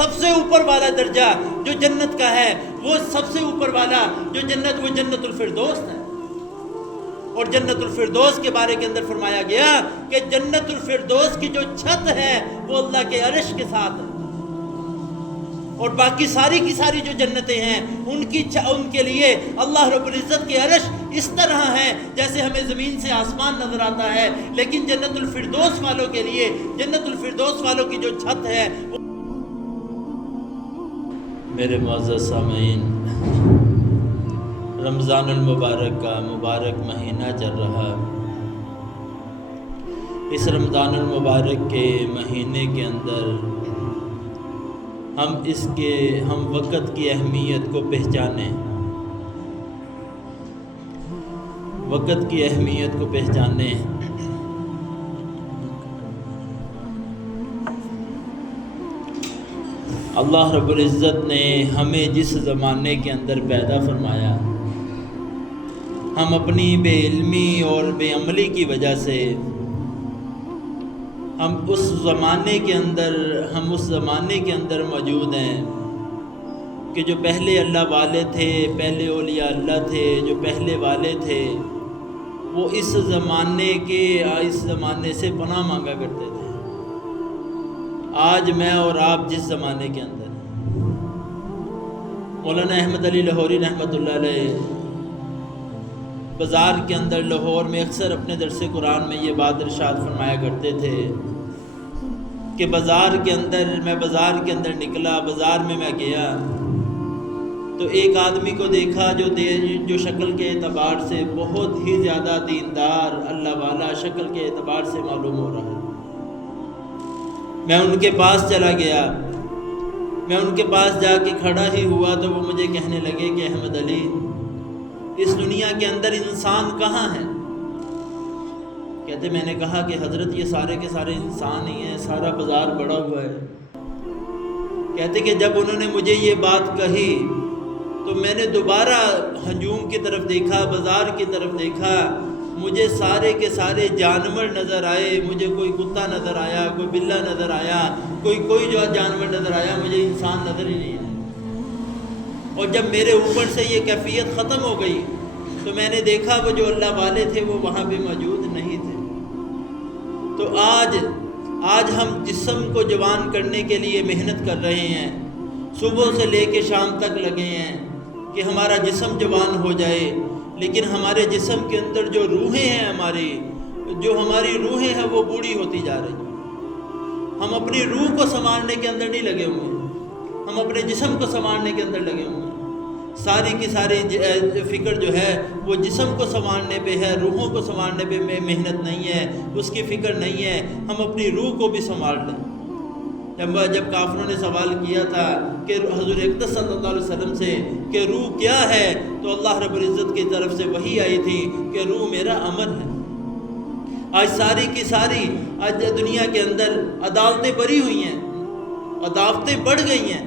سب سے اوپر والا درجہ جو جنت کا ہے، وہ سب سے اوپر والا جو جنت، وہ جنت الفردوس ہے۔ اور جنت الفردوس کے بارے کے اندر فرمایا گیا کہ جنت الفردوس کی جو چھت ہے وہ اللہ کے عرش کے ساتھ ہے، اور باقی ساری کی ساری جو جنتیں ہیں ان کے لیے اللہ رب العزت کے عرش اس طرح ہے جیسے ہمیں زمین سے آسمان نظر آتا ہے، لیکن جنت الفردوس والوں کے لیے، جنت الفردوس والوں کی جو چھت ہے میرے معزز سامعین، رمضان المبارک کا مبارک مہینہ چل رہا۔ اس رمضان المبارک کے مہینے کے اندر ہم وقت کی اہمیت کو پہچانیں، وقت کی اہمیت کو پہچانیں۔ اللہ رب العزت نے ہمیں جس زمانے کے اندر پیدا فرمایا، ہم اپنی بے علمی اور بے عملی کی وجہ سے ہم اس زمانے کے اندر موجود ہیں کہ جو پہلے اللہ والے تھے، پہلے اولیاء اللہ تھے، جو پہلے والے تھے، وہ اس زمانے سے پناہ مانگا کرتے تھے۔ آج میں اور آپ جس زمانے کے اندر ہیں، مولانا احمد علی لاہوری رحمۃ اللہ علیہ بازار کے اندر لاہور میں اکثر اپنے درس قرآن میں یہ بات ارشاد فرمایا کرتے تھے کہ میں بازار کے اندر نکلا، بازار میں گیا تو ایک آدمی کو دیکھا جو شکل کے اعتبار سے بہت ہی زیادہ دیندار، اللہ والا شکل کے اعتبار سے معلوم ہو رہا ہے۔ میں ان کے پاس چلا گیا، میں ان کے پاس جا کے کھڑا ہی ہوا تو وہ مجھے کہنے لگے کہ احمد علی، اس دنیا کے اندر انسان کہاں ہے؟ کہتے میں نے کہا کہ حضرت یہ سارے کے سارے انسان ہی ہیں، سارا بازار بڑا ہوا ہے۔ کہتے کہ جب انہوں نے مجھے یہ بات کہی تو میں نے دوبارہ ہجوم کی طرف دیکھا، بازار کی طرف دیکھا، مجھے سارے کے سارے جانور نظر آئے، مجھے کوئی کتا نظر آیا، کوئی بلہ نظر آیا، کوئی جو جانور نظر آیا، مجھے انسان نظر ہی نہیں آیا۔ اور جب میرے اوپر سے یہ کیفیت ختم ہو گئی تو میں نے دیکھا وہ جو اللہ والے تھے وہ وہاں پہ موجود نہیں تھے۔ تو آج ہم جسم کو جوان کرنے کے لیے محنت کر رہے ہیں، صبح سے لے کے شام تک لگے ہیں کہ ہمارا جسم جوان ہو جائے، لیکن ہمارے جسم کے اندر جو روحیں ہیں، ہماری روحیں ہیں وہ بوڑھی ہوتی جا رہی ہیں۔ ہم اپنی روح کو سنوارنے کے اندر نہیں لگے ہوئے، ہم اپنے جسم کو سنوارنے کے اندر لگے ہوئے ہیں۔ ساری کی ساری فکر جو ہے وہ جسم کو سنوارنے پہ ہے، روحوں کو سنوارنے پہ محنت نہیں ہے، اس کی فکر نہیں ہے۔ ہم اپنی روح کو بھی سنوار لیں۔ جب کافروں نے سوال کیا تھا کہ حضور اقدس صلی اللہ علیہ وسلم سے کہ روح کیا ہے، تو اللہ رب العزت کی طرف سے وحی آئی تھی کہ روح میرا عمل ہے۔ آج ساری کی ساری دنیا کے اندر عدالتیں بڑھی ہوئی ہیں، عدالتیں بڑھ گئی ہیں۔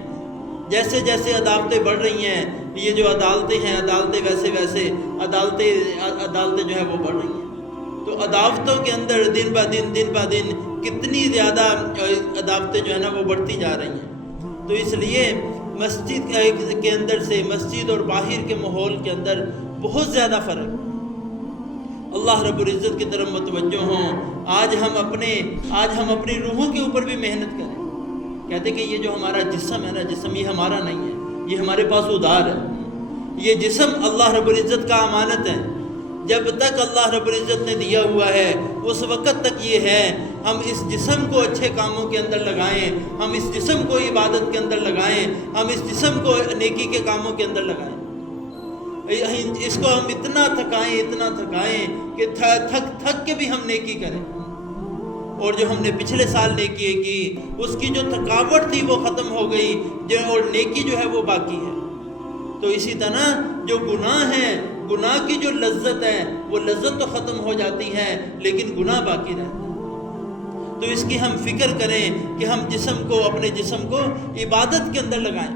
جیسے جیسے عدالتیں بڑھ رہی ہیں، یہ جو عدالتیں ہیں، عدالتیں ویسے عدالتیں جو ہے وہ بڑھ رہی ہیں۔ تو عدالتوں کے اندر دن بہ دن کتنی زیادہ عدالتیں جو ہے نا وہ بڑھتی جا رہی ہیں۔ تو اس لیے مسجد کے اندر سے، مسجد اور باہر کے ماحول کے اندر بہت زیادہ فرق۔ اللہ رب العزت کی طرف متوجہ ہوں۔ آج ہم اپنی روحوں کے اوپر بھی محنت کریں۔ کہتے کہ یہ جو ہمارا جسم ہے نا، جسم یہ ہمارا نہیں ہے، یہ ہمارے پاس ادھار ہے۔ یہ جسم اللہ رب العزت کا امانت ہے۔ جب تک اللہ رب العزت نے دیا ہوا ہے اس وقت تک یہ ہے۔ ہم اس جسم کو اچھے کاموں کے اندر لگائیں، ہم اس جسم کو عبادت کے اندر لگائیں، ہم اس جسم کو نیکی کے کاموں کے اندر لگائیں۔ اس کو ہم اتنا تھکائیں کہ تھک کے بھی ہم نیکی کریں، اور جو ہم نے پچھلے سال نیکی کی اس کی جو تھکاوٹ تھی وہ ختم ہو گئی، اور نیکی جو ہے وہ باقی ہے۔ تو اسی طرح جو گناہ ہیں، گناہ کی جو لذت ہے وہ لذت تو ختم ہو جاتی ہے، لیکن گناہ باقی رہتا ہے۔ تو اس کی ہم فکر کریں کہ ہم اپنے جسم کو عبادت کے اندر لگائیں۔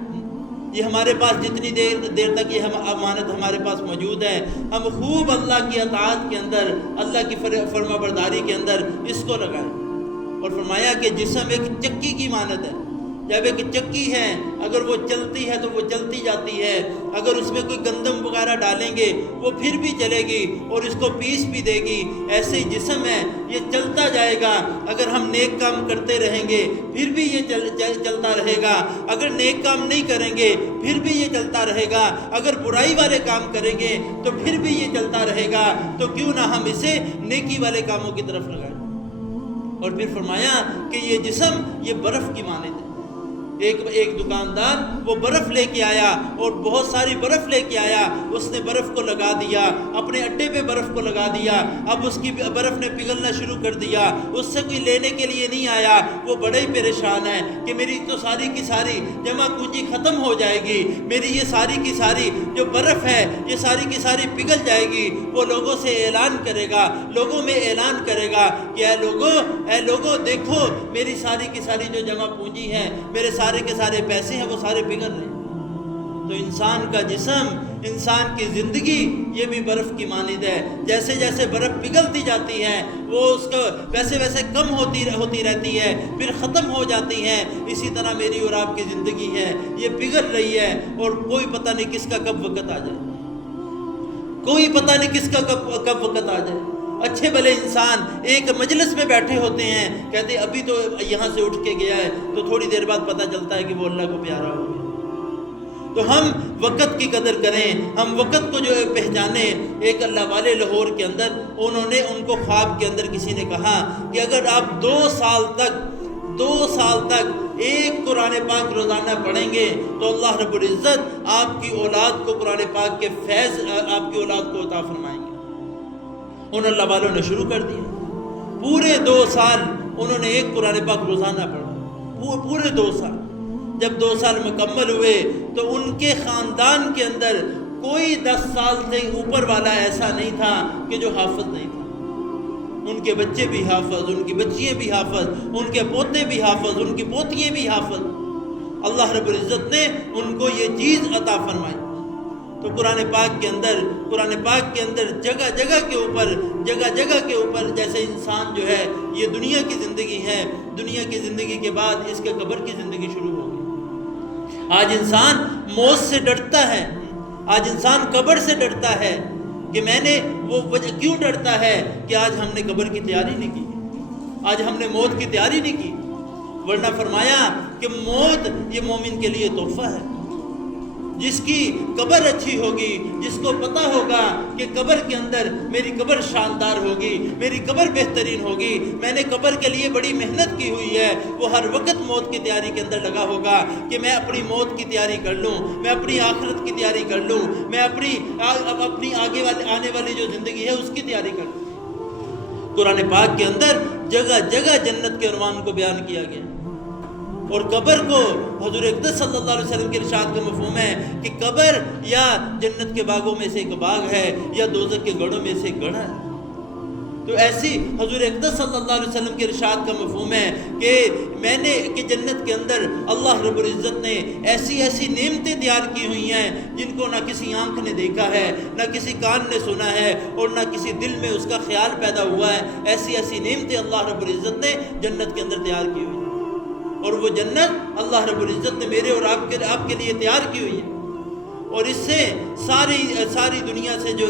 یہ ہمارے پاس جتنی دیر تک یہ امانت ہمارے پاس موجود ہے، ہم خوب اللہ کی اطاعت کے اندر، اللہ کی فرما برداری کے اندر اس کو لگائیں۔ اور فرمایا کہ جسم ایک چکی کی مانند ہے، جب ایک چکی ہے اگر وہ چلتی ہے تو وہ چلتی جاتی ہے، اگر اس میں کوئی گندم وغیرہ ڈالیں گے وہ پھر بھی چلے گی اور اس کو پیس بھی دے گی، ایسے ہی جسم ہے یہ چلتا جائے گا۔ اگر ہم نیک کام کرتے رہیں گے پھر بھی یہ چلتا رہے گا، اگر نیک کام نہیں کریں گے پھر بھی یہ چلتا رہے گا، اگر برائی والے کام کریں گے تو پھر بھی یہ چلتا رہے گا، تو کیوں نہ ہم اسے نیکی والے کاموں کی طرف لگائیں۔ اور پھر فرمایا کہ یہ جسم یہ برف کی مانند ہے۔ ایک دکاندار وہ برف لے کے آیا اور بہت ساری برف لے کے آیا، اس نے برف کو لگا دیا، اپنے اڈے پہ برف کو لگا دیا، اب اس کی برف نے پگھلنا شروع کر دیا، اس سے کوئی لینے کے لیے نہیں آیا، وہ بڑے ہی پریشان ہے کہ میری تو ساری کی ساری جمع پونجی ختم ہو جائے گی، میری یہ ساری کی ساری جو برف ہے یہ ساری کی ساری پگھل جائے گی۔ وہ لوگوں سے اعلان کرے گا، لوگوں میں اعلان کرے گا کہ اے لوگوں دیکھو میری ساری کی ساری جو جمع پونجی ہے، میرے سارے کے سارے پیسے ہیں وہ سارے پگھل رہے ہیں۔ تو انسان کا جسم، انسان کی زندگی یہ بھی برف کی مانند ہے، جیسے جیسے برف پگھلتی جاتی ہے وہ اس کو ویسے ویسے کم ہوتی رہتی ہے، پھر ختم ہو جاتی ہے۔ اسی طرح میری اور آپ کی زندگی ہے، یہ پگھل رہی ہے اور کوئی پتہ نہیں کس کا کب وقت آ جائے، کوئی پتہ نہیں کس کا کب وقت آ جائے۔ اچھے بھلے انسان ایک مجلس میں بیٹھے ہوتے ہیں، کہتے ہیں ابھی تو یہاں سے اٹھ کے گیا ہے، تو تھوڑی دیر بعد پتہ چلتا ہے کہ وہ اللہ کو پیارا ہو گیا۔ تو ہم وقت کی قدر کریں، ہم وقت کو جو پہچانیں۔ ایک اللہ والے لاہور کے اندر ان کو خواب کے اندر کسی نے کہا کہ اگر آپ 2 سال تک ایک قرآن پاک روزانہ پڑھیں گے تو اللہ رب العزت آپ کی اولاد کو قرآن پاک کے فیض آپ کی اولاد کو عطا فرمائیں گے۔ ان اللہ والوں نے شروع کر دیا، پورے 2 سال انہوں نے ایک قرآن پاک روزانہ پڑھا، پورے 2 سال۔ جب 2 سال مکمل ہوئے تو ان کے خاندان کے اندر کوئی 10 سال سے اوپر والا ایسا نہیں تھا کہ جو حافظ نہیں تھا۔ ان کے بچے بھی حافظ، ان کی بچیاں بھی حافظ، ان کے پوتے بھی حافظ، ان کی پوتیاں بھی حافظ۔ اللہ رب العزت نے ان کو یہ چیز عطا فرمائی۔ تو قرآن پاک کے اندر جگہ جگہ کے اوپر جیسے انسان جو ہے یہ دنیا کی زندگی ہے، دنیا کی زندگی کے بعد اس کے قبر کی زندگی شروع ہوگی۔ آج انسان موت سے ڈرتا ہے، آج انسان قبر سے ڈرتا ہے کہ وہ وجہ کیوں ڈرتا ہے کہ آج ہم نے قبر کی تیاری نہیں کی، آج ہم نے موت کی تیاری نہیں کی، ورنہ فرمایا کہ موت یہ مومن کے لیے تحفہ ہے۔ جس کی قبر اچھی ہوگی، جس کو پتہ ہوگا کہ قبر کے اندر میری قبر شاندار ہوگی، میری قبر بہترین ہوگی، میں نے قبر کے لیے بڑی محنت کی ہوئی ہے، وہ ہر وقت موت کی تیاری کے اندر لگا ہوگا کہ میں اپنی موت کی تیاری کر لوں، میں اپنی آخرت کی تیاری کر لوں، میں اپنی آنے والی جو زندگی ہے اس کی تیاری کر لوں۔ قرآن پاک کے اندر جگہ جگہ جنت کے عنوان کو بیان کیا گیا، اور قبر کو حضور اقدس صلی اللہ علیہ وسلم کے ارشاد کا مفہوم ہے کہ قبر یا جنت کے باغوں میں سے ایک باغ ہے یا دوزخ کے گڑھوں میں سے ایک گڑھا ہے۔ تو ایسی حضور اقدس صلی اللہ علیہ وسلم کے ارشاد کا مفہوم ہے کہ جنت کے اندر اللہ رب العزت نے ایسی نعمتیں تیار کی ہوئی ہیں جن کو نہ کسی آنکھ نے دیکھا ہے، نہ کسی کان نے سنا ہے، اور نہ کسی دل میں اس کا خیال پیدا ہوا ہے۔ ایسی نعمتیں اللہ رب العزت نے جنت کے اندر تیار کی ہوئی ہیں، اور وہ جنت اللہ رب العزت نے میرے اور آپ کے لیے تیار کی ہوئی ہے۔ اور اس سے ساری دنیا سے جو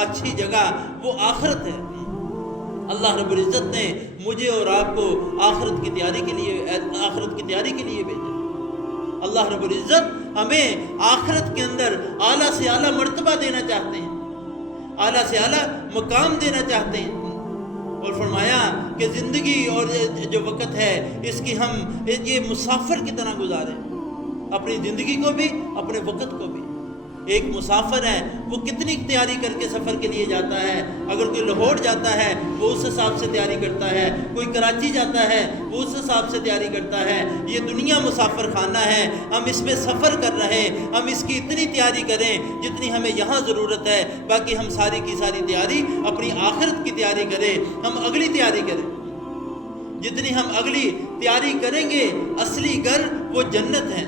اچھی جگہ وہ آخرت ہے۔ اللہ رب العزت نے مجھے اور آپ کو آخرت کی تیاری کے لیے بھیجا۔ اللہ رب العزت ہمیں آخرت کے اندر اعلیٰ سے اعلیٰ مرتبہ دینا چاہتے ہیں، اعلیٰ سے اعلیٰ مقام دینا چاہتے ہیں، اور فرمایا کہ زندگی اور جو وقت ہے اس کی ہم یہ مسافر کی طرح گزاریں، اپنی زندگی کو بھی اپنے وقت کو بھی۔ ایک مسافر ہے وہ کتنی تیاری کر کے سفر کے لیے جاتا ہے، اگر کوئی لاہور جاتا ہے وہ اس حساب سے تیاری کرتا ہے، کوئی کراچی جاتا ہے وہ اس حساب سے تیاری کرتا ہے۔ یہ دنیا مسافر خانہ ہے، ہم اس میں سفر کر رہے ہیں، ہم اس کی اتنی تیاری کریں جتنی ہمیں یہاں ضرورت ہے، باقی ہم ساری کی ساری تیاری اپنی آخرت کی تیاری کریں، ہم اگلی تیاری کریں۔ جتنی ہم اگلی تیاری کریں گے اصلی گھر وہ جنت ہے،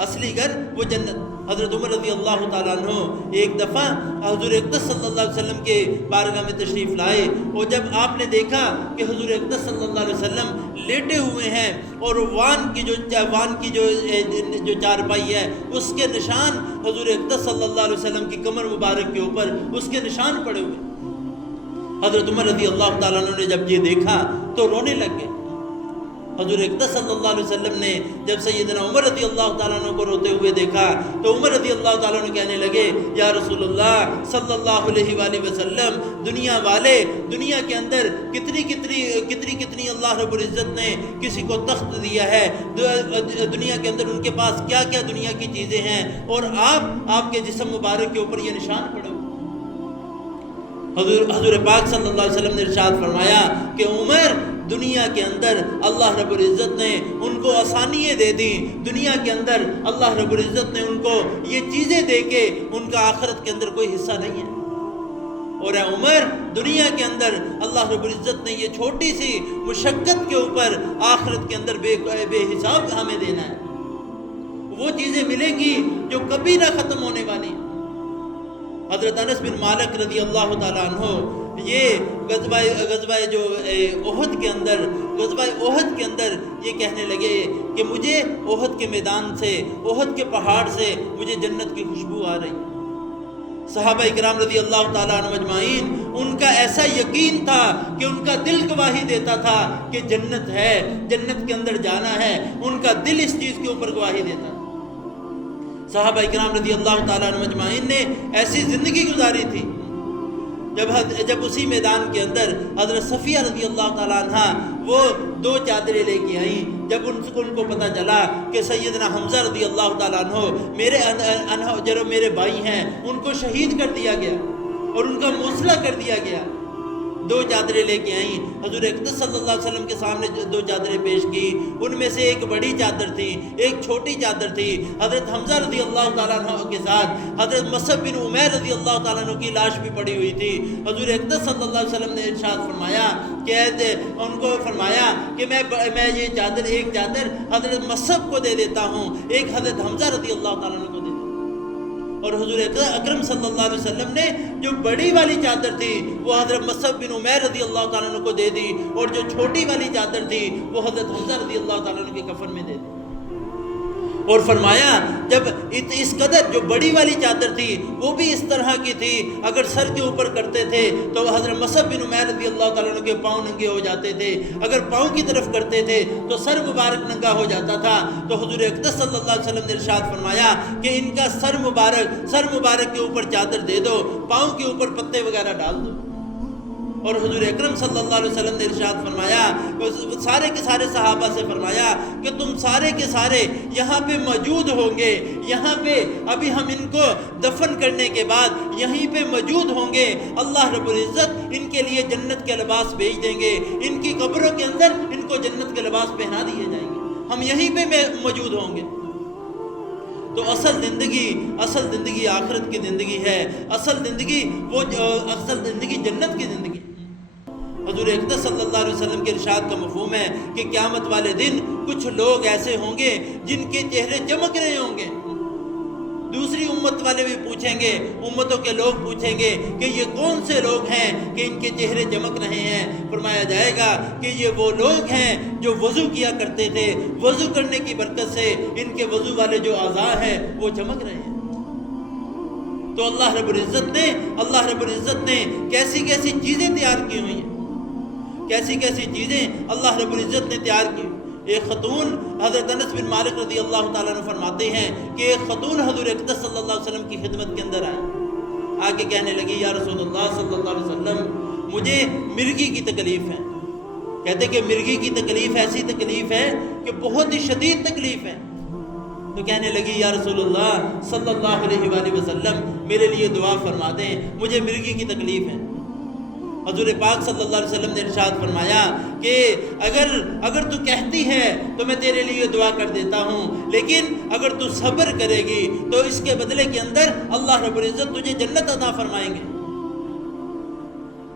اصلی گھر وہ جنت۔ حضرت عمر رضی اللہ تعالیٰ عنہ ایک دفعہ حضور اقدس صلی اللہ علیہ وسلم کے بارگاہ میں تشریف لائے، اور جب آپ نے دیکھا کہ حضور اقدس صلی اللہ علیہ وسلم لیٹے ہوئے ہیں اور وان کی جو چارپائی ہے اس کے نشان حضور اقدس صلی اللہ علیہ وسلم کی کمر مبارک کے اوپر اس کے نشان پڑے ہوئے. حضرت عمر رضی اللہ تعالیٰ عنہ نے جب یہ دیکھا تو رونے لگ گئے. حضور اقدس صلی اللہ علیہ وسلم نے جب سیدنا عمر رضی اللہ تعالیٰ عنہ کو روتے ہوئے دیکھا تو عمر رضی اللہ تعالیٰ عنہ کہنے لگے یا رسول اللہ صلی اللہ علیہ وآلہ وسلم دنیا والے دنیا کے اندر کتنی اللہ رب العزت نے کسی کو تخت دیا ہے, دنیا کے اندر ان کے پاس کیا کیا دنیا کی چیزیں ہیں, اور آپ کے جسم مبارک کے اوپر یہ نشان پڑے. حضور پاک صلی اللہ علیہ وسلم نے ارشاد فرمایا کہ عمر دنیا کے اندر اللہ رب العزت نے ان کو آسانیاں دے دی, دنیا کے اندر اللہ رب العزت نے ان کو یہ چیزیں دے کے ان کا آخرت کے اندر کوئی حصہ نہیں ہے. اور اے عمر دنیا کے اندر اللہ رب العزت نے یہ چھوٹی سی مشقت کے اوپر آخرت کے اندر بے حساب ہمیں دینا ہے. وہ چیزیں ملیں گی جو کبھی نہ ختم ہونے والی ہیں. حضرت انس بن مالک رضی اللہ تعالیٰ عنہ یہ غزوہ جو احد کے اندر یہ کہنے لگے کہ مجھے احد کے میدان سے, احد کے پہاڑ سے مجھے جنت کی خوشبو آ رہی. صحابہ اکرام رضی اللہ تعالیٰ عنہ اجمعین ان کا ایسا یقین تھا کہ ان کا دل گواہی دیتا تھا کہ جنت ہے, جنت کے اندر جانا ہے, ان کا دل اس چیز کے اوپر گواہی دیتا. صحابہ اکرام رضی اللہ تعالیٰ عنہ اجمعین نے ایسی زندگی گزاری تھی. جب اسی میدان کے اندر حضرت صفیہ رضی اللہ تعالیٰ عنہ وہ 2 چادریں لے کے آئیں, جب ان کو پتہ چلا کہ سیدنا حمزہ رضی اللہ تعالیٰ عنہ جو میرے بھائی ہیں ان کو شہید کر دیا گیا اور ان کا موصلہ کر دیا گیا, 2 چادریں لے کے آئیں. حضور اقدس صلی اللہ علیہ وسلم کے سامنے 2 چادریں پیش کی, ان میں سے ایک بڑی چادر تھی, ایک چھوٹی چادر تھی. حضرت حمزہ رضی اللہ تعالیٰ عنہ کے ساتھ حضرت مصعب بن عمیر رضی اللہ تعالیٰ عنہ کی لاش بھی پڑی ہوئی تھی. حضور اقدس صلی اللہ علیہ وسلم نے ارشاد فرمایا کہ ان کو فرمایا کہ میں یہ ایک چادر حضرت مصعب کو دے دیتا ہوں, ایک حضرت حمزہ رضی اللہ تعالیٰ عنہ کو دے دیتا ہوں. اور حضور اکرم صلی اللہ علیہ وسلم نے جو بڑی والی چادر تھی وہ حضرت مصعب بن عمیر رضی اللہ تعالیٰ عنہ کو دے دی, اور جو چھوٹی والی چادر تھی وہ حضرت حمزہ رضی اللہ تعالیٰ عنہ کے کفن میں دے دی. اور فرمایا جب اس قدر جو بڑی والی چادر تھی وہ بھی اس طرح کی تھی, اگر سر کے اوپر کرتے تھے تو حضرت مصعب بن عمیر رضی اللہ تعالیٰ عنہ کے پاؤں ننگے ہو جاتے تھے, اگر پاؤں کی طرف کرتے تھے تو سر مبارک ننگا ہو جاتا تھا. تو حضور اقدس صلی اللہ علیہ وسلم نے ارشاد فرمایا کہ ان کا سر مبارک کے اوپر چادر دے دو, پاؤں کے اوپر پتے وغیرہ ڈال دو. اور حضور اکرم صلی اللہ علیہ وسلم نے ارشاد فرمایا سارے کے سارے صحابہ سے فرمایا کہ تم سارے کے سارے یہاں پہ موجود ہوں گے, یہاں پہ ابھی ہم ان کو دفن کرنے کے بعد یہیں پہ موجود ہوں گے. اللہ رب العزت ان کے لیے جنت کے لباس بھیج دیں گے, ان کی قبروں کے اندر ان کو جنت کے لباس پہنا دیے جائیں گے, ہم یہیں پہ موجود ہوں گے. تو اصل زندگی آخرت کی زندگی ہے, اصل زندگی جنت کی زندگی. حضور اقدس صلی اللہ علیہ وسلم کے ارشاد کا مفہوم ہے کہ قیامت والے دن کچھ لوگ ایسے ہوں گے جن کے چہرے چمک رہے ہوں گے. دوسری امت والے بھی پوچھیں گے, امتوں کے لوگ پوچھیں گے کہ یہ کون سے لوگ ہیں کہ ان کے چہرے چمک رہے ہیں. فرمایا جائے گا کہ یہ وہ لوگ ہیں جو وضو کیا کرتے تھے, وضو کرنے کی برکت سے ان کے وضو والے جو اعضاء ہیں وہ چمک رہے ہیں. تو اللہ رب العزت نے کیسی چیزیں تیار کی ہوئی ہیں, کیسی چیزیں اللہ رب العزت نے تیار کی. ایک خاتون حضرت انس بن مالک رضی اللہ تعالیٰ عنہ فرماتے ہیں کہ ایک خاتون حضور اقدس صلی اللہ علیہ وسلم کی خدمت کے اندر آگے کہنے لگی یا رسول اللہ صلی اللہ علیہ وسلم مجھے مرگی کی تکلیف ہے. کہتے کہ مرگی کی تکلیف ایسی تکلیف ہے کہ بہت ہی شدید تکلیف ہے. تو کہنے لگی یا رسول اللہ صلی اللہ علیہ وآلہ وسلم میرے لیے دعا فرما دیں, مجھے مرگی کی تکلیف ہے. حضور پاک صلی اللہ علیہ وسلم نے ارشاد فرمایا کہ اگر تو کہتی ہے تو میں تیرے لیے دعا کر دیتا ہوں, لیکن اگر تو صبر کرے گی تو اس کے بدلے کے اندر اللہ رب العزت تجھے جنت عطا فرمائیں گے.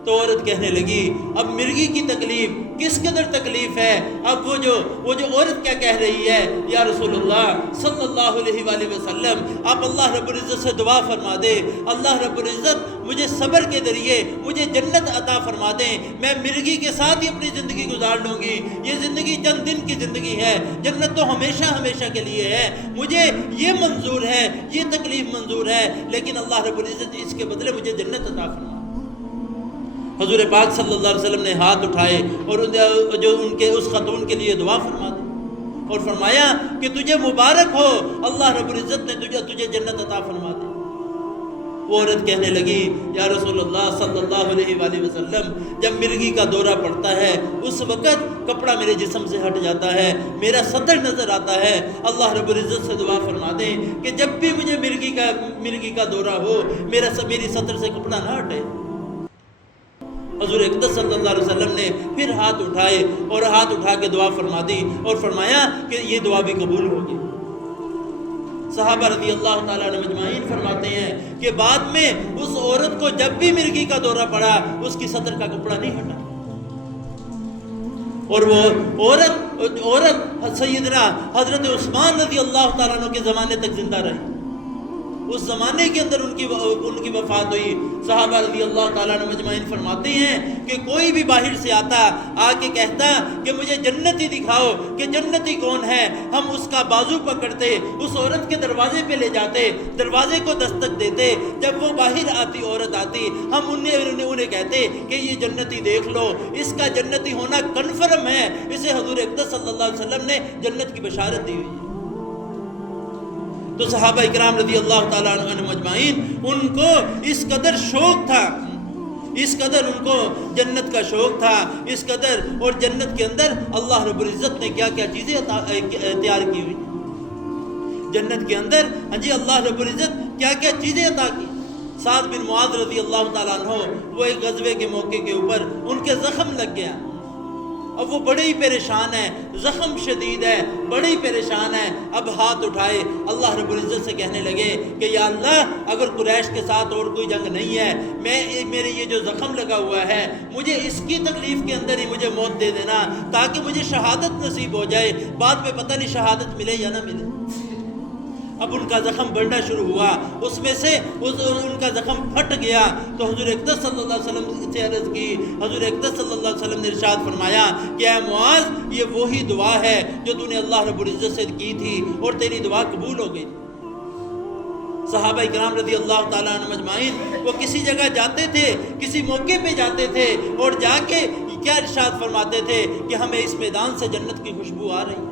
تو عورت کہنے لگی اب مرگی کی تکلیف کس قدر تکلیف ہے, اب وہ جو عورت کیا کہہ رہی ہے یا رسول اللہ صلی اللہ علیہ وآلہ وسلم آپ اللہ رب العزت سے دعا فرما دے, اللہ رب العزت مجھے صبر کے ذریعے مجھے جنت عطا فرما دیں، میں مرغی کے ساتھ ہی اپنی زندگی گزار لوں گی، یہ زندگی چند دن کی زندگی ہے، جنت تو ہمیشہ ہمیشہ کے لیے ہے، مجھے یہ منظور ہے، یہ تکلیف منظور ہے، لیکن اللہ رب العزت اس کے بدلے مجھے جنت عطا فرما۔ حضور پاک صلی اللہ علیہ وسلم نے ہاتھ اٹھائے اور جو ان کے اس خاتون کے لیے دعا فرما دی اور فرمایا کہ تجھے مبارک ہو، اللہ رب العزت نے تجھے جنت عطا فرما دی۔ وہ عورت کہنے لگی یا رسول اللہ صلی اللہ علیہ وآلہ وسلم، جب مرغی کا دورہ پڑتا ہے اس وقت کپڑا میرے جسم سے ہٹ جاتا ہے، میرا صدر نظر آتا ہے، اللہ رب العزت سے دعا فرما دیں کہ جب بھی مجھے مرغی کا دورہ ہو میری صدر سے کپڑا نہ ہٹے۔ حضور اقدس صلی اللہ علیہ وسلم نے پھر ہاتھ اٹھائے اور ہاتھ اٹھا کے دعا فرما دی اور فرمایا کہ یہ دعا بھی قبول ہوگی۔ صحابہ رضی اللہ تعالیٰ عنہ مجمعین فرماتے ہیں کہ بعد میں اس عورت کو جب بھی مرغی کا دورہ پڑا اس کی صدر کا کپڑا نہیں ہٹا، اور وہ عورت سیدنا حضرت عثمان رضی اللہ تعالیٰ عنہ کے زمانے تک زندہ رہی۔ اس زمانے کے اندر ان کی وفات ہوئی۔ صحابہ رضی اللہ تعالیٰ عنہ مجمعین فرماتے ہیں کہ کوئی بھی باہر سے آتا آ کے کہتا کہ مجھے جنتی دکھاؤ کہ جنتی کون ہے، ہم اس کا بازو پکڑتے اس عورت کے دروازے پہ لے جاتے، دروازے کو دستک دیتے، جب وہ باہر عورت آتی ہم انہیں کہتے کہ یہ جنتی دیکھ لو، اس کا جنتی ہونا کنفرم ہے، اسے حضور اقدس صلی اللہ علیہ وسلم نے جنت کی بشارت دی ہوئی ہے۔ تو صحابہ اکرام رضی اللہ تعالیٰ عنہ مجمعین ان کو اس قدر شوق تھا، اس قدر ان کو جنت کا شوق تھا، اس قدر، اور جنت کے اندر اللہ رب العزت نے کیا کیا چیزیں تیار کی ہوئی جنت کے اندر، ہاں جی، اللہ رب العزت کیا کیا چیزیں عطا کی۔ سعد بن معاذ رضی اللہ تعالیٰ عنہ، وہ ایک غزوے کے موقع کے اوپر ان کے زخم لگ گیا، اب وہ بڑے ہی پریشان ہے، زخم شدید ہے، بڑے ہی پریشان ہے، اب ہاتھ اٹھائے اللہ رب العزت سے کہنے لگے کہ یا اللہ اگر قریش کے ساتھ اور کوئی جنگ نہیں ہے، میرے یہ جو زخم لگا ہوا ہے مجھے اس کی تکلیف کے اندر ہی مجھے موت دے دینا تاکہ مجھے شہادت نصیب ہو جائے، بعد میں پتہ نہیں شہادت ملے یا نہ ملے۔ اب ان کا زخم بڑھنا شروع ہوا، اس میں سے ان کا زخم پھٹ گیا، تو حضور اقدس صلی اللہ علیہ وسلم سے عرض کی، حضور اقدس صلی اللہ علیہ وسلم نے ارشاد فرمایا کہ اے معاذ، یہ وہی دعا ہے جو تو نے اللہ رب العزت سے کی تھی اور تیری دعا قبول ہو گئی۔ صحابہ اکرام رضی اللہ تعالیٰ عنہ مجمعین وہ کسی جگہ جاتے تھے، کسی موقع پہ جاتے تھے اور جا کے کیا ارشاد فرماتے تھے کہ ہمیں اس میدان سے جنت کی خوشبو آ رہی ہے،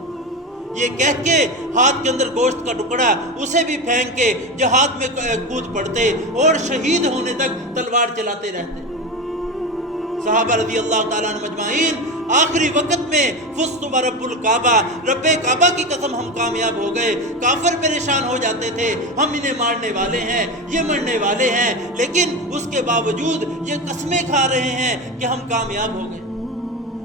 یہ کہہ کے ہاتھ کے اندر گوشت کا ٹکڑا اسے بھی پھینک کے جہاد میں کود پڑتے اور شہید ہونے تک تلوار چلاتے رہتے۔ صحابہ رضی اللہ تعالیٰ عنہ مجمعین آخری وقت میں فزت برب الکعبہ، رب کعبہ کی قسم ہم کامیاب ہو گئے، کافر پریشان ہو جاتے تھے، ہم انہیں مارنے والے ہیں، یہ مرنے والے ہیں، لیکن اس کے باوجود یہ قسمیں کھا رہے ہیں کہ ہم کامیاب ہو گئے۔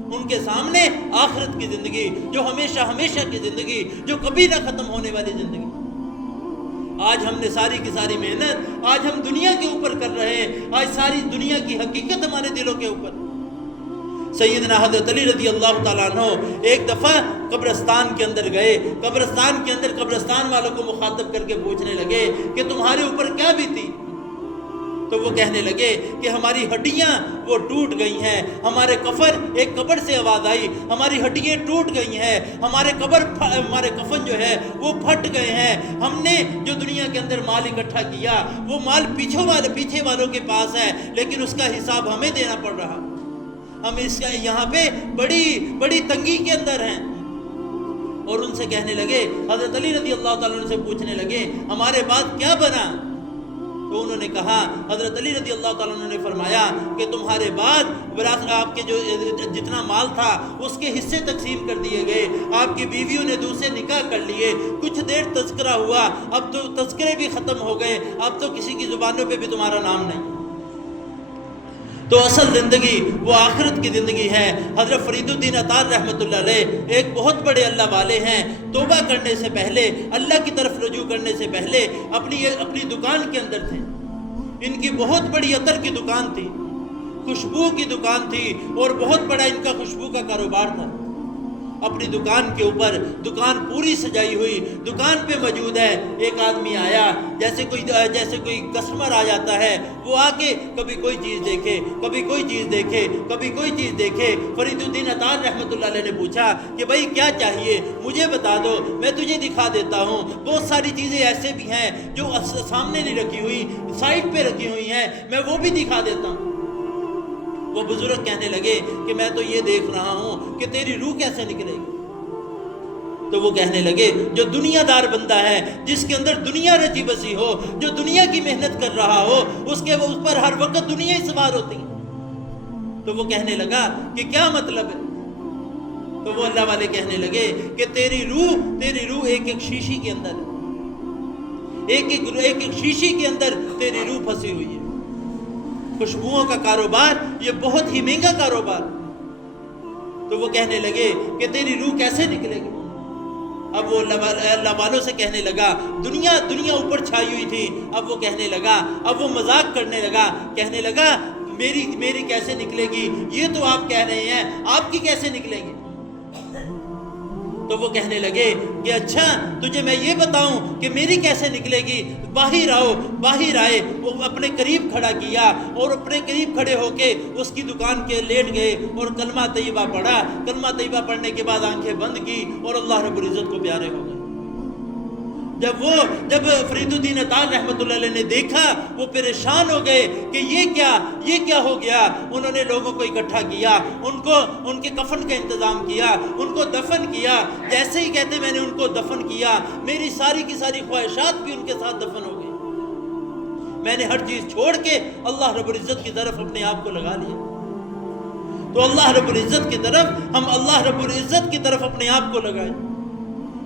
ان کے سامنے آخرت کی زندگی، جو ہمیشہ ہمیشہ کی زندگی، جو کبھی نہ ختم ہونے والی زندگی۔ آج ہم نے ساری کی ساری محنت آج ہم دنیا کے اوپر کر رہے ہیں، آج ساری دنیا کی حقیقت ہمارے دلوں کے اوپر۔ سیدنا حضرت علی رضی اللہ تعالیٰ عنہ ایک دفعہ قبرستان کے اندر گئے، قبرستان کے اندر قبرستان والوں کو مخاطب کر کے پوچھنے لگے کہ تمہارے اوپر کیا بیتی؟ تو وہ کہنے لگے کہ ہماری ہڈیاں وہ ٹوٹ گئی ہیں، ہمارے قبر سے آواز آئی، ہماری ہڈیاں ٹوٹ گئی ہیں، ہمارے کفن جو ہے وہ پھٹ گئے ہیں، ہم نے جو دنیا کے اندر مال اکٹھا کیا وہ مال پیچھے والوں کے پاس ہے، لیکن اس کا حساب ہمیں دینا پڑ رہا، ہم یہاں پہ بڑی تنگی کے اندر ہیں۔ اور ان سے کہنے لگے، حضرت علی رضی اللہ تعالیٰ عنہ سے پوچھنے لگے ہمارے بعد کیا بنا؟ تو انہوں نے کہا، حضرت علی رضی اللہ تعالیٰ عنہ نے فرمایا کہ تمہارے بعد آپ کے جو جتنا مال تھا اس کے حصے تقسیم کر دیے گئے، آپ کی بیویوں نے دوسرے نکاح کر لیے، کچھ دیر تذکرہ ہوا، اب تو تذکرے بھی ختم ہو گئے، اب تو کسی کی زبانوں پہ بھی تمہارا نام نہیں۔ تو اصل زندگی وہ آخرت کی زندگی ہے۔ حضرت فرید الدین اطار رحمۃ اللہ علیہ ایک بہت بڑے اللہ والے ہیں، توبہ کرنے سے پہلے، اللہ کی طرف رجوع کرنے سے پہلے اپنی دکان کے اندر تھے، ان کی بہت بڑی عطر کی دکان تھی، خوشبو کی دکان تھی، اور بہت بڑا ان کا خوشبو کا کاروبار تھا۔ اپنی دکان کے اوپر، دکان پوری سجائی ہوئی دکان پہ موجود ہے. ایک آدمی آیا، جیسے کوئی کسٹمر آ جاتا ہے، وہ آ کے کبھی کوئی چیز دیکھے، کبھی کوئی چیز دیکھے، کبھی کوئی چیز دیکھے. فرید الدین اطار رحمۃ اللہ علیہ نے پوچھا کہ بھائی کیا چاہیے، مجھے بتا دو، میں تجھے دکھا دیتا ہوں. بہت ساری چیزیں ایسے بھی ہیں جو سامنے نہیں رکھی ہوئی، سائڈ پہ رکھی ہوئی ہیں، میں وہ بھی دکھا دیتا ہوں. وہ بزرگ کہنے لگے کہ میں تو یہ دیکھ رہا ہوں کہ تیری روح کیسے نکلے گی. تو وہ کہنے لگے جو دنیا دار بندہ ہے، جس کے اندر دنیا رچی بسی ہو، جو دنیا کی محنت کر رہا ہو، اس پر ہر وقت دنیا ہی سوار ہوتی ہے. تو وہ کہنے لگا کہ کیا مطلب ہے؟ تو وہ اللہ والے کہنے لگے کہ تیری روح ایک ایک شیشی کے اندر ہے، ایک ایک شیشی کے اندر تیری روح پھنسی ہوئی ہے. خوشبوؤں کا کاروبار یہ بہت ہی مہنگا کاروبار. تو وہ کہنے لگے کہ تیری روح کیسے نکلے گی؟ اب وہ اللہ والوں سے کہنے لگا، دنیا اوپر چھائی ہوئی تھی. اب وہ کہنے لگا، اب وہ مذاق کرنے لگا، کہنے لگا میری کیسے نکلے گی؟ یہ تو آپ کہہ رہے ہیں، آپ کی کیسے نکلے گی؟ تو وہ کہنے لگے کہ اچھا تجھے میں یہ بتاؤں کہ میری کیسے نکلے گی؟ باہر آئے. وہ اپنے قریب کھڑا کیا اور اپنے قریب کھڑے ہو کے اس کی دکان کے لیٹ گئے اور کلمہ طیبہ پڑھا. کلمہ طیبہ پڑھنے کے بعد آنکھیں بند کی اور اللہ رب العزت کو پیارے ہو گئے. جب فرید الدین اطار رحمۃ اللہ علیہ نے دیکھا، وہ پریشان ہو گئے کہ یہ کیا ہو گیا. انہوں نے لوگوں کو اکٹھا کیا، ان کے کفن کا انتظام کیا، ان کو دفن کیا. جیسے ہی کہتے میں نے ان کو دفن کیا، میری ساری کی ساری خواہشات بھی ان کے ساتھ دفن ہو گئی. میں نے ہر چیز چھوڑ کے اللہ رب العزت کی طرف اپنے آپ کو لگا لیا. تو اللہ رب العزت کی طرف، ہم اللہ رب العزت کی طرف اپنے آپ کو لگائیں.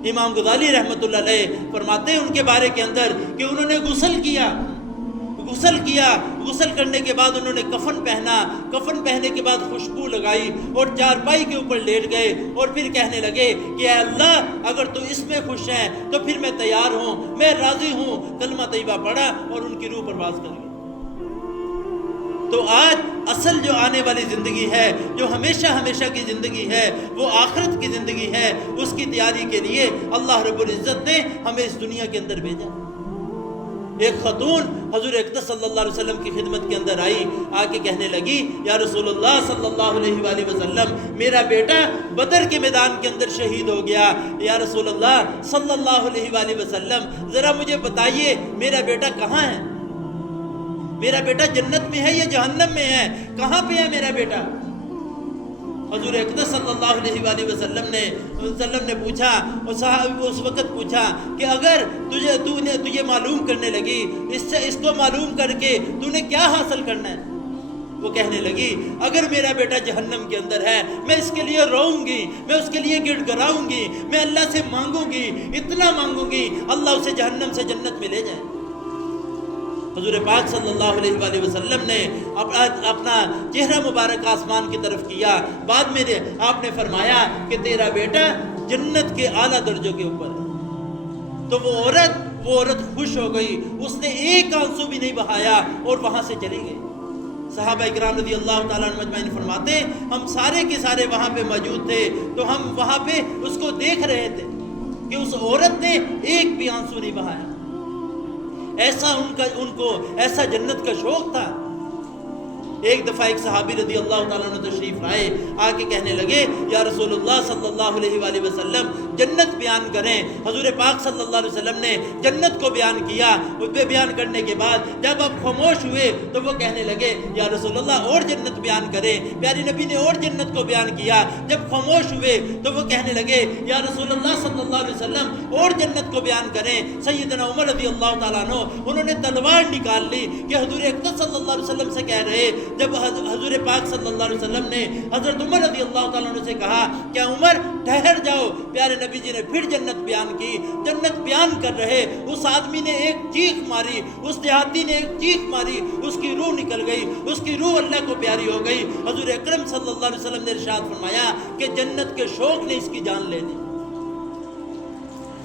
امام غزالی رحمۃ اللہ علیہ فرماتے ہیں ان کے بارے کے اندر کہ انہوں نے غسل کیا، غسل کرنے کے بعد انہوں نے کفن پہنا، کفن پہننے کے بعد خوشبو لگائی اور چارپائی کے اوپر لیٹ گئے اور پھر کہنے لگے کہ اے اللہ اگر تو اس میں خوش ہیں تو پھر میں تیار ہوں، میں راضی ہوں. کلمہ طیبہ پڑھا اور ان کی روح پرواز کر گئی. تو آج اصل جو آنے والی زندگی ہے، جو ہمیشہ کی زندگی ہے، وہ آخرت کی زندگی ہے. اس کی تیاری کے لیے اللہ رب العزت نے ہمیں اس دنیا کے اندر بھیجا. ایک خاتون حضور اقدس صلی اللہ علیہ وسلم کی خدمت کے اندر آئی، آ کے کہنے لگی یا رسول اللہ صلی اللہ علیہ وآلہ وسلم، میرا بیٹا بدر کے میدان کے اندر شہید ہو گیا. یا رسول اللہ صلی اللہ علیہ وآلہ وسلم ذرا مجھے بتائیے میرا بیٹا کہاں ہے؟ میرا بیٹا جنت میں ہے یا جہنم میں ہے؟ کہاں پہ ہے میرا بیٹا؟ حضور اقدس صلی اللہ علیہ وآلہ وسلم نے پوچھا، اور صاحب اس وقت پوچھا کہ اگر تجھے معلوم کرنے لگی، اس کو معلوم کر کے تو نے کیا حاصل کرنا ہے؟ وہ کہنے لگی اگر میرا بیٹا جہنم کے اندر ہے، میں اس کے لیے روؤں گی، میں اس کے لیے گڑ گڑاؤں گی، میں اللہ سے مانگوں گی، اتنا مانگوں گی اللہ اسے جہنم سے جنت میں لے جائے. حضور پاک صلی اللہ علیہ وآلہ وسلم نے اپنا چہرہ مبارک آسمان کی طرف کیا. بعد میں آپ نے فرمایا کہ تیرا بیٹا جنت کے اعلیٰ درجوں کے اوپر ہے. تو وہ عورت خوش ہو گئی، اس نے ایک آنسو بھی نہیں بہایا اور وہاں سے چلی گئی. صحابہ اکرام رضی اللہ تعالیٰ عنہ مجمعین فرماتے ہم سارے کے سارے وہاں پہ موجود تھے، تو ہم وہاں پہ اس کو دیکھ رہے تھے کہ اس عورت نے ایک بھی آنسو نہیں بہایا. ایسا جنت کا شوق تھا. ایک دفعہ ایک صحابی رضی اللہ تعالیٰ عنہ تشریف لائے، آ کے کہنے لگے یا رسول اللہ صلی اللہ علیہ وآلہ وسلم جنت بیان کریں. حضور پاک صلی اللہ علیہ وسلم نے جنت کو بیان کیا. بیان کرنے کے بعد جب آپ خاموش ہوئے تو وہ کہنے لگے یا رسول اللہ اور جنت بیان کریں. پیارے نبی نے اور جنت کو بیان کیا. جب خاموش ہوئے تو وہ کہنے لگے یا رسول اللہ صلی اللہ علیہ وسلم اور جنت کو بیان کریں. سیدنا عمر رضی اللہ تعالیٰ عنہ انہوں نے تلوار نکال لی کہ حضور اقدس صلی اللہ علیہ وسلم سے کہہ رہے. جب حضور پاک صلی اللہ علیہ وسلم نے حضرت عمر رضی اللہ تعالیٰ عنہ سے کہا کیا عمر ٹھہر جاؤ، پیارے نبی جی نے پھر جنت بیان کی. جنت بیان کر رہے، اس آدمی نے ایک چیخ ماری، اس دیہاتی نے ایک چیخ ماری، اس کی روح نکل گئی، اس کی روح اللہ کو پیاری ہو گئی. حضور اکرم صلی اللہ علیہ وسلم نے ارشاد فرمایا کہ جنت کے شوق نے اس کی جان لے لی.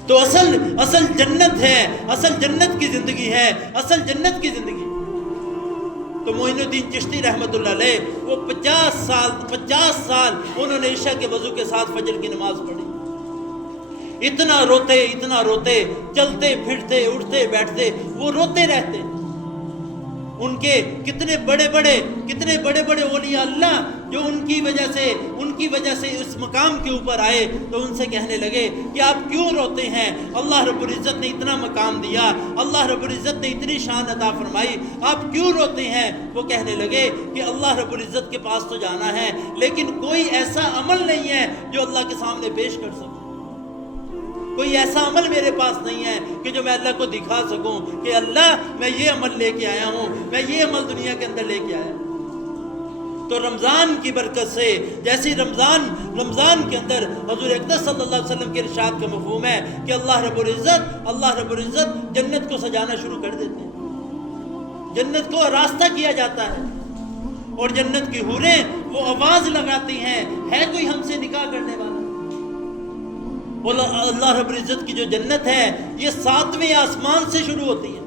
تو اصل جنت ہے، اصل جنت کی زندگی ہے، اصل جنت کی زندگی. تو معین الدین چشتی رحمۃ اللہ علیہ وہ 50 سال انہوں نے عشاء کے وضو کے ساتھ فجر کی نماز پڑھی. اتنا روتے چلتے پھرتے اٹھتے بیٹھتے وہ روتے رہتے. ان کے کتنے بڑے بڑے اولیاء اللہ جو ان کی وجہ سے اس مقام کے اوپر آئے تو ان سے کہنے لگے کہ آپ کیوں روتے ہیں؟ اللہ رب العزت نے اتنا مقام دیا، اللہ رب العزت نے اتنی شان عطا فرمائی، آپ کیوں روتے ہیں؟ وہ کہنے لگے کہ اللہ رب العزت کے پاس تو جانا ہے لیکن کوئی ایسا عمل نہیں ہے جو اللہ کے سامنے پیش کر سکوں. کوئی ایسا عمل میرے پاس نہیں ہے کہ جو میں اللہ کو دکھا سکوں کہ اللہ میں یہ عمل لے کے آیا ہوں، میں یہ عمل دنیا کے اندر لے کے آیا. تو رمضان کی برکت سے، جیسے رمضان کے اندر حضور اقدس صلی اللہ علیہ وسلم کے ارشاد کا مفہوم ہے کہ اللہ رب العزت جنت کو سجانا شروع کر دیتے ہیں، جنت کو راستہ کیا جاتا ہے اور جنت کی حوریں وہ آواز لگاتی ہیں ہے کوئی ہم سے نکاح کرنے والا. اللہ رب العزت کی جو جنت ہے یہ 7ویں آسمان سے شروع ہوتی ہے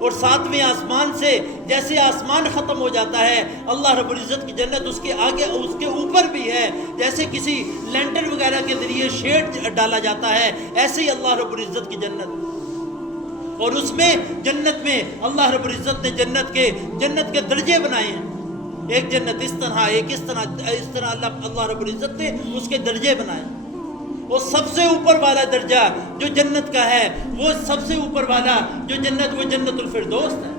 اور 7ویں آسمان سے جیسے آسمان ختم ہو جاتا ہے اللہ رب العزت کی جنت اس کے آگے اس کے اوپر بھی ہے. جیسے کسی لینٹر وغیرہ کے ذریعے شیڈ ڈالا جاتا ہے ایسے ہی اللہ رب العزت کی جنت. اور اس میں جنت میں اللہ رب العزت نے جنت کے درجے بنائے ہیں. ایک جنت اس طرح ایک اس طرح اللہ رب العزت نے اس کے درجے بنائے. وہ سب سے اوپر والا درجہ جو جنت کا ہے وہ سب سے اوپر والا جو جنت وہ جنت الفردوس ہے.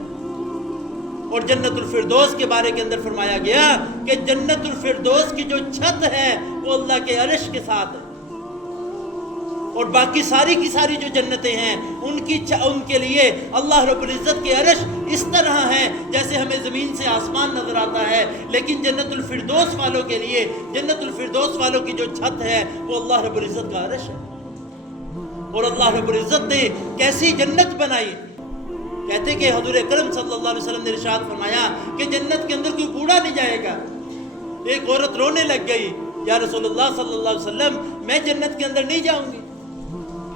اور جنت الفردوس کے بارے کے اندر فرمایا گیا کہ جنت الفردوس کی جو چھت ہے وہ اللہ کے عرش کے ساتھ ہے. اور باقی ساری کی ساری جو جنتیں ہیں ان کے لیے اللہ رب العزت کے عرش اس طرح ہے جیسے ہمیں زمین سے آسمان نظر آتا ہے، لیکن جنت الفردوس والوں کے لیے جنت الفردوس والوں کی جو چھت ہے وہ اللہ رب العزت کا عرش ہے. اور اللہ رب العزت نے کیسی جنت بنائی. کہتے کہ حضور اکرم صلی اللہ علیہ وسلم نے ارشاد فرمایا کہ جنت کے اندر کوئی بوڑھا نہیں جائے گا. ایک عورت رونے لگ گئی، یا رسول اللہ صلی اللہ علیہ وسلم میں جنت کے اندر نہیں جاؤں گی.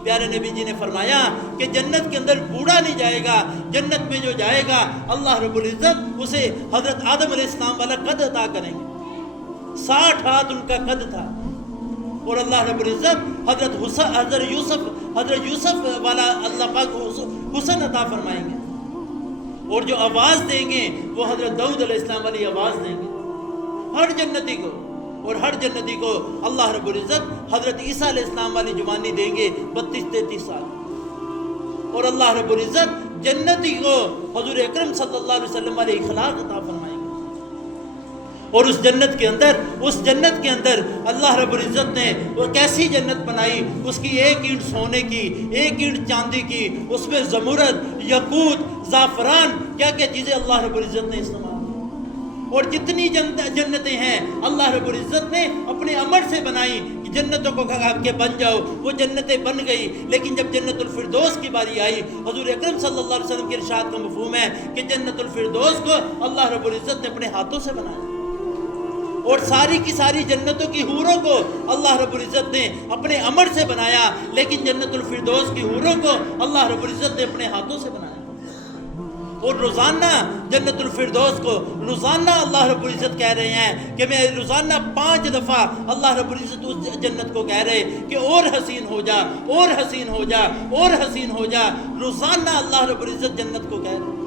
پیارے نبی جی نے فرمایا کہ جنت کے اندر بوڑھا نہیں جائے گا، جنت میں جو جائے گا اللہ رب العزت اسے حضرت آدم علیہ السلام والا قد عطا کریں گے. 60 ہاتھ ان کا قد تھا. اور اللہ رب العزت حضرت یوسف والا اللہ پاک حسن عطا فرمائیں گے. اور جو آواز دیں گے وہ حضرت داؤد علیہ السلام والی آواز دیں گے ہر جنتی کو. اور ہر جنتی کو اللہ رب العزت حضرت عیسیٰ علیہ السلام والی جوانی دیں گے 32-33 سال. اور اللہ رب العزت جنتی کو حضور اکرم صلی اللہ علیہ وسلم والے اخلاق عطا فرمائیں گے. اور اس جنت کے اندر اللہ رب العزت نے وہ کیسی جنت بنائی. اس کی ایک اینٹ سونے کی، ایک اینٹ چاندی کی، اس میں زمرد، یاقوت، زعفران کیا کیا چیزیں اللہ رب العزت نے استعمال. اور جتنی جنتیں ہیں اللہ رب العزت نے اپنے امر سے بنائی. جنتوں کو کہا کہ بن جاؤ، وہ جنتیں بن گئی. لیکن جب جنت الفردوس کی باری آئی حضور اکرم صلی اللہ علیہ وسلم کے ارشاد کا مفہوم ہے کہ جنت الفردوس کو اللہ رب العزت نے اپنے ہاتھوں سے بنایا. اور ساری کی ساری جنتوں کی حوروں کو اللہ رب العزت نے اپنے امر سے بنایا. لیکن جنت الفردوس کی حوروں کو اللہ رب العزت نے اپنے ہاتھوں سے بنایا. اور روزانہ جنت الفردوس کو روزانہ اللہ رب العزت کہہ رہے ہیں کہ میں روزانہ 5 دفعہ اللہ رب العزت اس جنت کو کہہ رہے کہ اور حسین ہو جا، اور حسین ہو جا، اور حسین ہو جا. روزانہ اللہ رب العزت جنت کو کہہ رہے.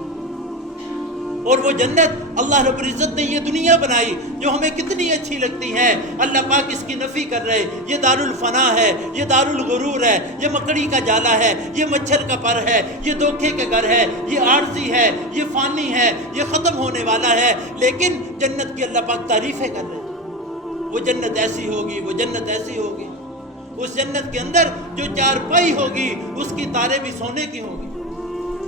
اور وہ جنت اللہ رب العزت نے یہ دنیا بنائی جو ہمیں کتنی اچھی لگتی ہے. اللہ پاک اس کی نفی کر رہے یہ دار الفنا ہے، یہ دار الغرور ہے، یہ مکڑی کا جالا ہے، یہ مچھر کا پر ہے، یہ دھوکے کا گھر ہے، یہ عارضی ہے، یہ فانی ہے، یہ ختم ہونے والا ہے. لیکن جنت کی اللہ پاک تعریفیں کر رہے ہیں. وہ جنت ایسی ہوگی، وہ جنت ایسی ہوگی. اس جنت کے اندر جو چارپائی ہوگی اس کی تاریں بھی سونے کی ہوگی.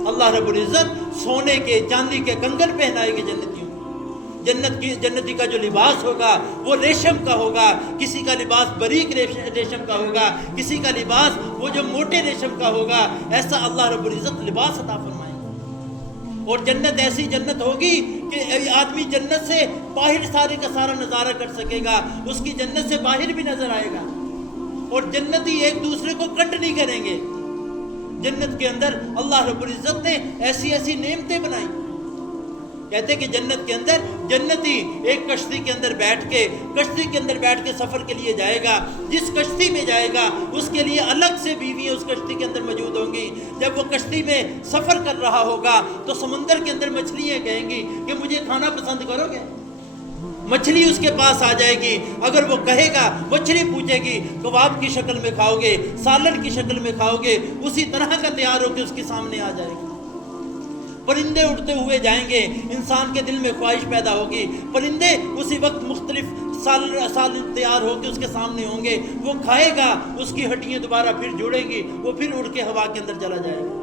اللہ رب العزت سونے کے چاندی کے کنگن پہنائے گے جنتیوں. جنتی کا جو لباس ہوگا وہ ریشم کا ہوگا. کسی کا لباس باریک ریشم کا ہوگا، کسی کا لباس وہ جو موٹے ریشم کا ہوگا. ایسا اللہ رب العزت لباس عطا فرمائیں گے. اور جنت ایسی جنت ہوگی کہ آدمی جنت سے باہر سارے کا سارا نظارہ کر سکے گا، اس کی جنت سے باہر بھی نظر آئے گا. اور جنتی ایک دوسرے کو کنڈ نہیں کریں گے. جنت کے اندر اللہ رب العزت نے ایسی ایسی نعمتیں بنائی. کہتے ہیں کہ جنت کے اندر جنتی ایک کشتی کے اندر بیٹھ کے سفر کے لیے جائے گا. جس کشتی میں جائے گا اس کے لیے الگ سے بیوی اس کشتی کے اندر موجود ہوں گی. جب وہ کشتی میں سفر کر رہا ہوگا تو سمندر کے اندر مچھلیاں کہیں گی کہ مجھے کھانا پسند کرو گے. مچھلی اس کے پاس آ جائے گی. اگر وہ کہے گا, مچھلی پوچھے گی کباب کی شکل میں کھاؤ گے, سالن کی شکل میں کھاؤ گے, اسی طرح کا تیار ہو کے اس کے سامنے آ جائے گا. پرندے اڑتے ہوئے جائیں گے, انسان کے دل میں خواہش پیدا ہوگی. پرندے اسی وقت مختلف سالن تیار ہو کے اس کے سامنے ہوں گے. وہ کھائے گا, اس کی ہڈیاں دوبارہ پھر جڑیں گی, وہ پھر اڑ کے ہوا کے اندر چلا جائے گا.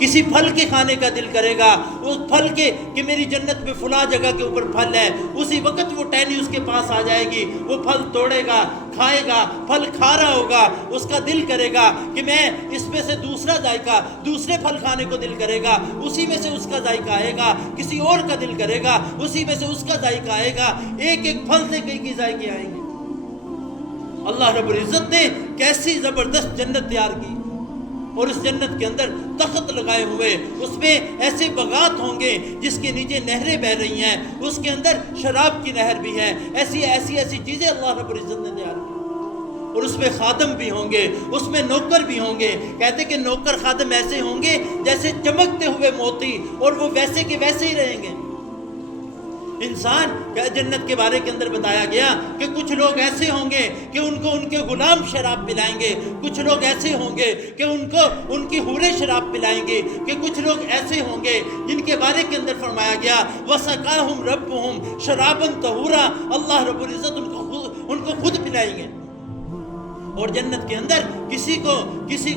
کسی پھل کے کھانے کا دل کرے گا, اس پھل کے کہ میری جنت میں فلاں جگہ کے اوپر پھل ہے, اسی وقت وہ ٹہنی اس کے پاس آ جائے گی. وہ پھل توڑے گا, کھائے گا, پھل کھا رہا ہوگا, اس کا دل کرے گا کہ میں اس میں سے دوسرا ذائقہ, دوسرے پھل کھانے کو دل کرے گا, اسی میں سے اس کا ذائقہ آئے گا. کسی اور کا دل کرے گا, اسی میں سے اس کا ذائقہ آئے گا. ایک ایک پھل سے کئی ذائقے آئیں گے. اللہ رب العزت نے کیسی زبردست جنت تیار کی, اور اس جنت کے اندر تخت لگائے ہوئے, اس میں ایسے باغات ہوں گے جس کے نیچے نہریں بہ رہی ہیں, اس کے اندر شراب کی نہر بھی ہے. ایسی چیزیں اللہ رب العزت نے تیار کی. اور اس میں خادم بھی ہوں گے, اس میں نوکر بھی ہوں گے. کہتے کہ نوکر خادم ایسے ہوں گے جیسے چمکتے ہوئے موتی, اور وہ ویسے کے ویسے ہی رہیں گے. انسان جنت کے بارے کے اندر بتایا گیا کہ کچھ لوگ ایسے ہوں گے کہ ان کو ان کے غلام شراب پلائیں گے. کچھ لوگ ایسے ہوں گے کہ ان کو ان کی حوریں شراب پلائیں گے. کہ کچھ لوگ ایسے ہوں گے جن کے بارے کے اندر فرمایا گیا وَسَقَاهُمْ رَبُّهُمْ شَرَابًا طَهُورًا, اللہ رب العزت ان کو خود پلائیں گے. اور جنت کے اندر کسی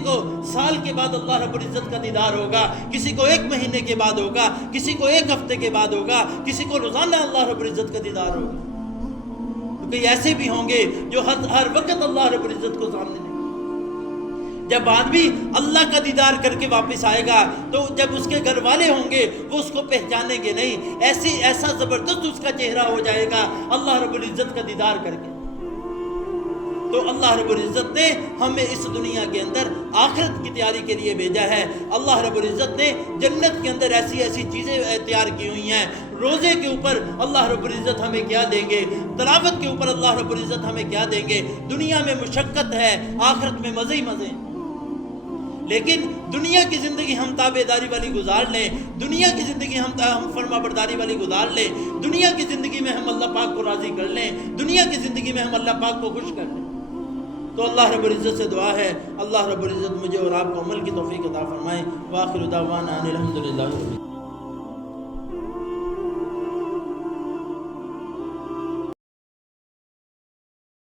کو سال کے بعد اللہ رب العزت کا دیدار ہوگا, کسی کو 1 مہینے کے بعد ہوگا, کسی کو 1 ہفتے کے بعد ہوگا, کسی کو روزانہ اللہ رب العزت کا دیدار ہوگا. کیونکہ ایسے بھی ہوں گے جو ہر وقت اللہ رب العزت کو سامنے لیں گے. جب آدمی اللہ کا دیدار کر کے واپس آئے گا تو جب اس کے گھر والے ہوں گے وہ اس کو پہچانیں گے نہیں. ایسا زبردست اس کا چہرہ ہو جائے گا اللہ رب العزت کا دیدار کر کے. تو اللہ رب العزت نے ہمیں اس دنیا کے اندر آخرت کی تیاری کے لیے بھیجا ہے. اللہ رب العزت نے جنت کے اندر ایسی چیزیں تیار کی ہوئی ہیں. روزے کے اوپر اللہ رب العزت ہمیں کیا دیں گے, تلاوت کے اوپر اللہ رب العزت ہمیں کیا دیں گے. دنیا میں مشقت ہے, آخرت میں مزے ہی مزے. لیکن دنیا کی زندگی ہم تابعداری والی گزار لیں, دنیا کی زندگی ہم فرما برداری والی گزار لیں, دنیا کی زندگی میں ہم اللہ پاک کو راضی کر لیں, دنیا کی زندگی میں ہم اللہ پاک کو خوش کر لیں. تو اللہ رب العزت سے دعا ہے اللہ رب العزت مجھے اور آپ کو عمل کی توفیق عطا فرمائے. وآخر دعوانا ان الحمد للہ.